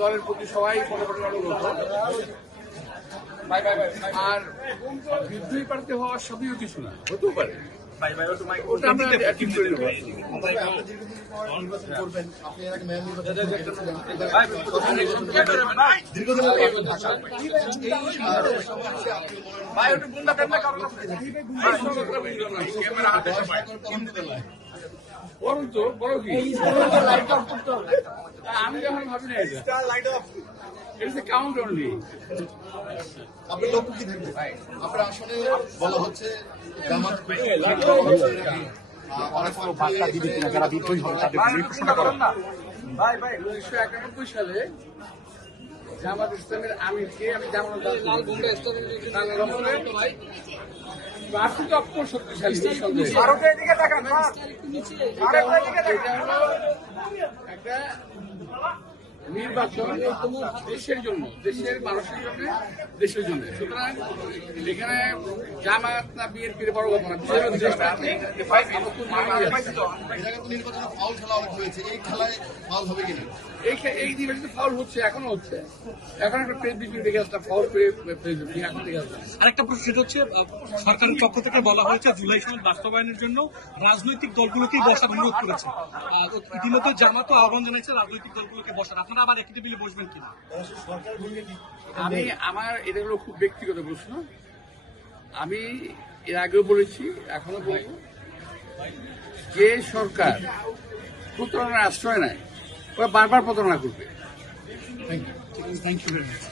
দলের প্রতি সবাই মোটামুটি অনুরোধ। আর বিদ্রোহী প্রার্থী হওয়ার সবই কিছু না, হতেও পারে, ওটা আমরা ঠিক করে নেব। বরং তো বড় কি আমি যখন ভাবি না এটা কাউন্ট অনলি। আপনার লক্ষ্য কি থাকবে? আপনার আসলে বলা হচ্ছে সালে জামাত ইসলামের আমিরকে আমি প্রার্থিত অক্ষর শক্তিশালী একটা নির্বাচন দেশের জন্য, দেশের মানুষের জন্য, দেশের জন্য। সুতরাং এখানে জামাত না বিএনপির বড় কথা না, এই নির্বাচনে ফাউল হচ্ছে, এখনো হচ্ছে। এখন একটা প্রেস ব্রিফিং দেখে আসলাম ফাউল এখন দেখে আসলাম। আরেকটা প্রশ্ন সেটা হচ্ছে সরকারের পক্ষ থেকে বলা হয়েছে জুলাই সনদ বাস্তবায়নের জন্য রাজনৈতিক দলগুলোকেই বসার অনুরোধ করেছে। ইতিমধ্যে জামাতও আহ্বান জানাইছে রাজনৈতিক দলগুলোকে বসার। আপনারা আবার একই টেবিলে বসবেন কিনা? আমি আমার এটা হলো খুব ব্যক্তিগত প্রশ্ন। আমি এর আগেও বলেছি, এখনো বলবো, যে সরকার প্রতারণার আশ্রয় নেয় ওরা বারবার প্রতারণা করবে। Thank you very much.